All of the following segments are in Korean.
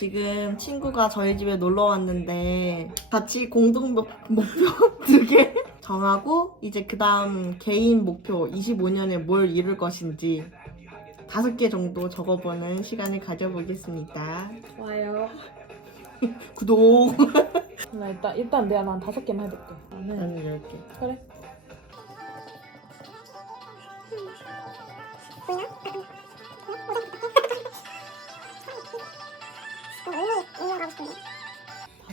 지금 친구가 저희 집에 놀러 왔는데 같이 공동 목- 목표 두 개 정하고 이제 그 다음 개인 목표 25년에 뭘 이룰 것인지 다섯 개 정도 적어보는 시간을 가져보겠습니다. 좋아요. 구독! 나 일단 일단 내가 난 다섯 개만 해볼게. 나는 나는 이렇게. 그래.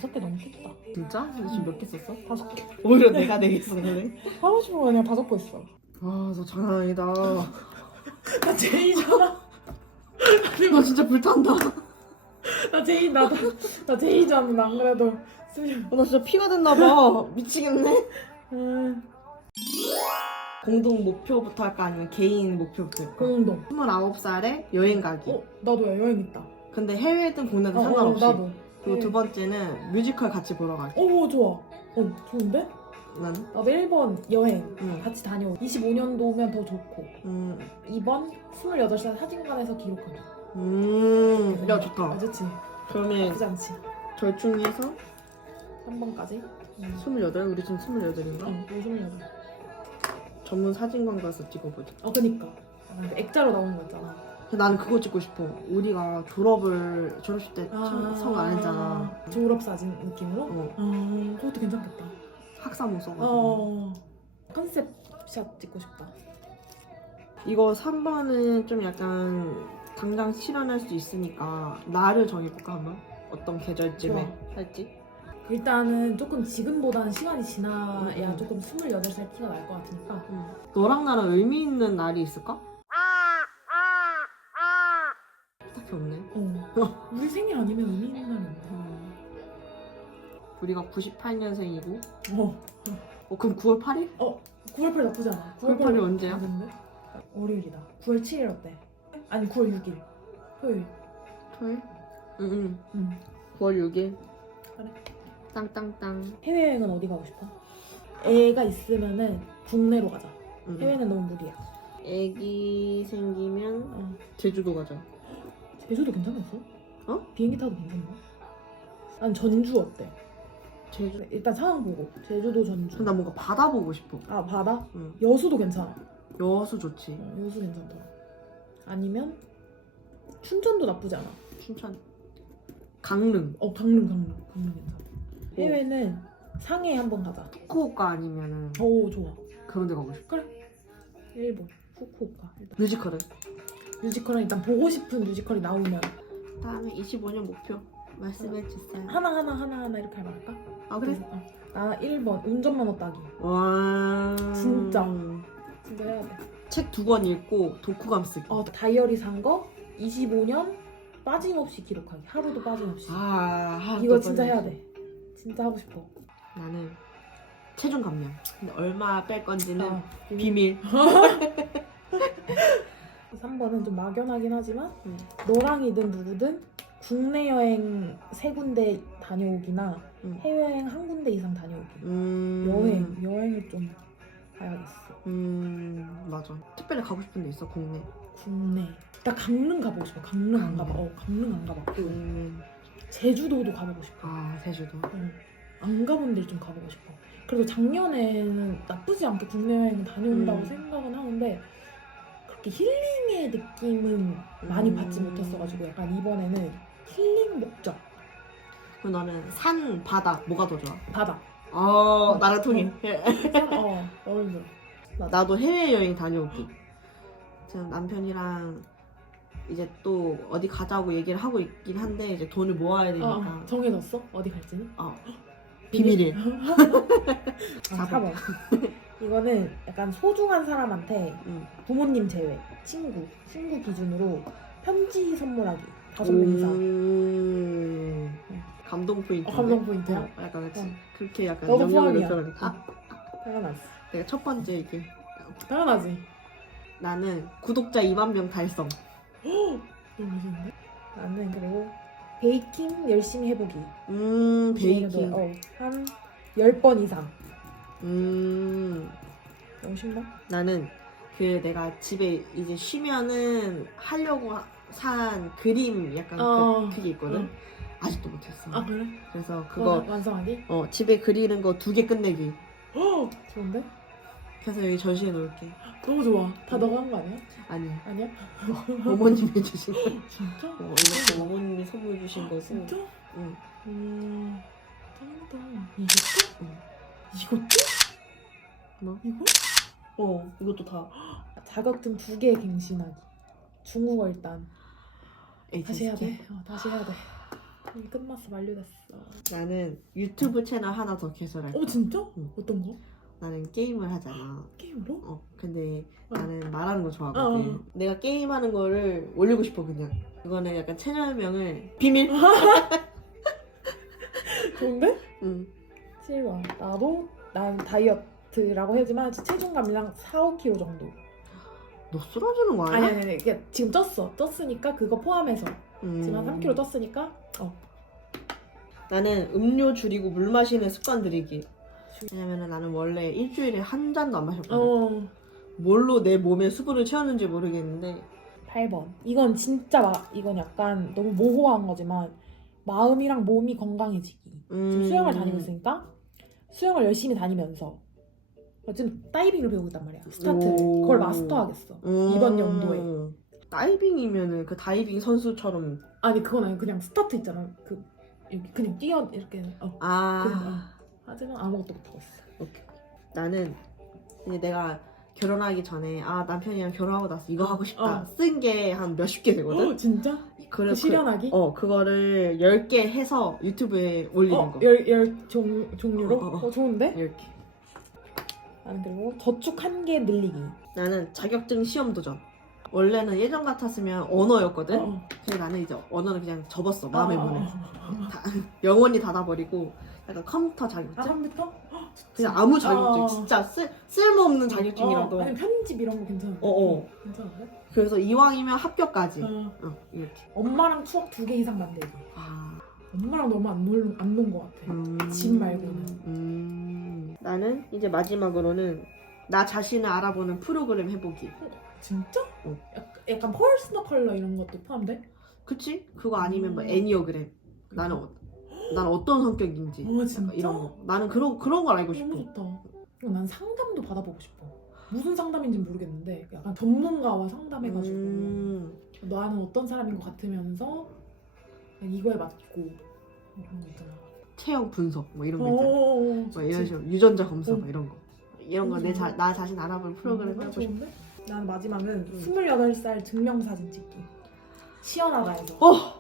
다섯 개 너무 쉽다. 진짜? 근데 지금 몇 개 썼어? 다섯 개. 오히려 내가 네개 썼는데. 하고 싶은 거 그냥 다섯 개 있어. 아, 너 장난 아니다. 나 제이잖아. 너 진짜 불탄다. 나 제이 나도 나 제이잖아. 안 그래도 쓰면. 어, 나 진짜 피가 됐나봐. 미치겠네. 음. 공동 목표부터 할까 아니면 개인 목표부터 할까? 공동. 29살에 여행 가기. 어 나도 야 여행 있다. 근데 해외든 국내든 어, 상관없이. 어, 나도. 그리고 두 번째는 뮤지컬 같이 보러 가기. 오 좋아. 어 좋은데? 난, 나도 1번 여행 응. 같이 다녀오고 25년도면 더 좋고 음, 2번 28살 사진관에서 기록하기 음, 야, 좋다. 아 좋지 그러면 나쁘지 않지 절충해서 3번까지 28? 우리 지금 28인가? 응 우리 28. 전문 사진관 가서 찍어보자. 어 그니까 약간 그 액자로 나오는 거 있잖아 나는 그거 찍고 싶어. 우리가 졸업을, 졸업식 때성안 했잖아. 졸업 사진 느낌으로? 어, 아 그것도 괜찮겠다 학사모 써가지고. 어 컨셉 샷 찍고 싶다 이거 3번은 좀 약간 당장 실현할 수 있으니까 나를 정해볼까 한번? 어떤 계절쯤에. 할지? 일단은 조금 지금보다는 시간이 지나야 응. 조금 28살 티가 날 것 같으니까 너랑 나랑 의미 있는 날이 있을까? 딱히 없네. 어 우리 생일 아니면 의미 있는 날이 없네 음. 우리가 98년생이고 어 어 그럼 9월 8일? 9월 8일 나쁘지 않아. 9월 8일 언제야? 월요일이다. 9월 7일 어때? 아니 9월 6일. 토요일. 토요일? 응응 응. 9월 6일 그래. 땅땅땅 해외여행은 어디 가고 싶어? 애가 있으면은 국내로 가자. 응. 해외는 너무 무리야. 애기 생기면 어. 제주도 가자 제주도 괜찮겠어? 어? 비행기 타도 괜찮나? 난 전주 어때? 제주 일단 상황 보고 제주도 전주. 나 뭔가 바다 보고 싶어 아 바다? 응. 여수도 괜찮아. 여수 좋지 어, 여수 괜찮더라. 아니면 춘천도 나쁘지 않아. 춘천 강릉 어 강릉 강릉 강릉 괜찮아. 어. 해외는 상해 한번 가자. 후쿠오카 아니면은 오 좋아. 그런 데 가고 싶어 일본 후쿠오카 일단 뮤지컬은? 뮤지컬은 일단 보고 싶은 뮤지컬이 나오면 다음에 25년 목표 말씀해 주세요 하나 하나 하나 하나 이렇게 하면 할까? 아 그래? 어. 나 1번 운전면허 따기 와 진짜. 진짜 해야 돼. 책 두 권 읽고 독후감 쓰기 어 다이어리 산 거 25년 빠짐없이 기록하기 하루도 빠짐없이 아 하나 이거 더 진짜 해야. 돼. 진짜 하고 싶어. 나는 체중 감량 근데 얼마 뺄 건지는 어, 비밀 3번은 좀 막연하긴 하지만 응. 너랑이든 누구든 국내 여행 세 군데 다녀오기나 응. 해외여행 한 군데 이상 다녀오기. 음... 여행 여행을 좀 가야겠어. 음 맞아 특별히 가고 싶은 데 있어 국내 국내. 나 강릉 가보고 싶어. 강릉 안 가봐. 강릉. 어, 강릉 안 가봤고. 음... 제주도도 가보고 싶어. 아 제주도 응. 안 가본 데좀 가보고 싶어. 그래도 작년에는 나쁘지 않게 국내 여행 다녀온다고 음. 생각은 하는데 그렇게 힐링의 느낌은 많이 음. 받지 못했어가지고 약간 이번에는 힐링 목적 그럼 너는 산, 바다 뭐가 더 좋아? 바다. 어 나랑 통해 어, 너무 힘들어. 나도 해외여행 다녀오기 지금 남편이랑 이제 또 어디 가자고 얘기를 하고 있긴 한데 이제 돈을 모아야 되니까 어, 정해졌어? 어디 갈지는? 어, 비밀이에요 아, 4번. 이거는 약간 소중한 사람한테 응. 부모님 제외, 친구, 친구 기준으로 편지 선물하기. 다섯 명 이상. 음... 감동 포인트 어, 감동 포인트야? 어, 약간 그치. 어. 그렇게 약간 너도 영역을 포함이야. 넓혀가니까 당연하지. 내가 첫 번째 얘기 당연하지. 나는 구독자 2만 명 달성 너무 멋있는데? 나는 그리고 베이킹 열심히 해보기. 음 베이킹 어, 한 10번 이상. 음 쉽나? 나는 그 내가 집에 이제 쉬면은 하려고 하- 산 그림 약간 어. 그, 그게 있거든. 응. 아직도 못했어. 아 그래? 그래서 그거 완성하기? 어 집에 그리는 거 두 개 끝내기. 어 좋은데? 그래서 여기 전시해 놓을게. 너무 좋아. 다 너가 한 거 아니야? 아니 아니야? 어머님이 해주신 거. 진짜? 어, 이거 어머님이 선물 주신 거고. 진짜? 응. 음, 짱이다. 이것도? 응. 이것도? 뭐? 이거? 어 이것도 다 자격증 두 개 갱신하기. 중국어 일단? 다시 해야 돼. 어, 다시 해야 돼. 끝났어. 완료됐어. 나는 유튜브 채널 하나 더 개설할 거야. 어 진짜? 응. 어떤 거? 나는 게임을 하잖아. 게임으로? 어 근데 어. 나는 말하는 거 좋아하거든. 어, 어. 내가 게임하는 거를 올리고 싶어 그냥. 그거는 약간 채널명을 비밀. 좋은데? 응. 실화. 나도 난 다이어트라고 하지만 체중 감량 4, 5kg 정도. 너 쓰러지는 거 아니 아니야? 아니 아니. 이게 지금 쪘어. 쪘으니까 그거 포함해서 음. 지금 한 3kg 쪘으니까 어. 나는 음료 줄이고 물 마시는 습관 들이기. 왜냐면은 나는 원래 일주일에 한 잔도 안 마셨거든. 어. 뭘로 내 몸에 수분을 채웠는지 모르겠는데 8번. 이건 진짜 마, 이건 약간 너무 모호한 거지만 마음이랑 몸이 건강해지기. 음... 지금 수영을 다니고 있으니까 수영을 열심히 다니면서 지금 다이빙을 배우고 있단 말이야. 스타트. 오. 그걸 마스터하겠어. 음... 이번 연도에. 다이빙이면은 그 다이빙 선수처럼 아니 그건 아니 그냥 스타트 있잖아. 그 여기 그냥 뛰어 이렇게. 어. 아 그래, 어. 하지만 아무것도 못하고 있어. 오케이. 나는 이제 내가 결혼하기 전에 아 남편이랑 결혼하고 나서 이거 하고 싶다 어. 쓴 게 한 몇십 개 되거든. 어, 진짜? 그래 그 실현하기? 그, 어 그거를 10개 해서 유튜브에 올리는 어, 거. 열, 열 종, 종류로? 어, 어, 어, 어. 좋은데? 이렇게. 나는 그리고 저축 한 개 늘리기. 나는 자격증 시험 도전. 원래는 예전 같았으면 언어였거든. 어, 어. 근데 나는 이제 언어는 그냥 접었어 마음의 어, 어, 문을. 어, 어. 다, 영원히 닫아버리고 약간 컴퓨터 자격증. 아, 컴퓨터? 그냥 아무 자격증 어. 진짜 쓸 쓸모없는 자격증이라도. 어, 아니 편집 이런 거 괜찮은데? 어, 어. 괜찮은데? 그래서 이왕이면 합격까지. 어. 어, 이렇게. 엄마랑 추억 두 개 이상 만들기. 아. 엄마랑 너무 안놀안논것 같아. 음. 집 말고는. 음. 나는 이제 마지막으로는 나 자신을 알아보는 프로그램 해보기. 진짜? 어. 약간, 약간 퍼스널 컬러 이런 것도 포함돼? 그치? 그거 아니면 뭐 음. 애니어그램. 나는 어, 난 어떤 성격인지. 어 진짜? 약간 이런 거. 나는 그런 그런 걸 알고 싶어. 좋다. 그리고 난 상담도 받아보고 싶어. 무슨 상담인지 는 모르겠는데 약간 전문가와 상담해가지고 음. 나는 어떤 사람인 것 같으면서 그냥 이거에 맞고 이런 거 있잖아. 체형 분석 뭐 이런 거 있잖아. 어, 뭐 이런 식으로 유전자 검사 어. 뭐 이런 거. 이런 거 내. 자 나 자신 알아보는 프로그램 해보고 싶어. 좋은데? 나는 마지막은 음. 28살 증명사진 찍기. 시원하다에서. 어.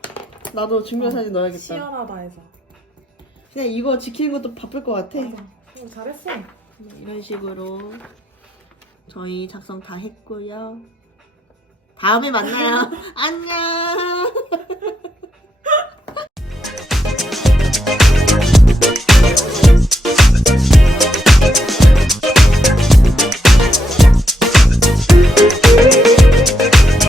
나도 증명 사진 넣어야겠다. 시원하다에서. 그냥 이거 지키는 것도 바쁠 것 같아. 어, 잘했어. 이런 식으로 저희 작성 다 했고요. 다음에 만나요. 안녕.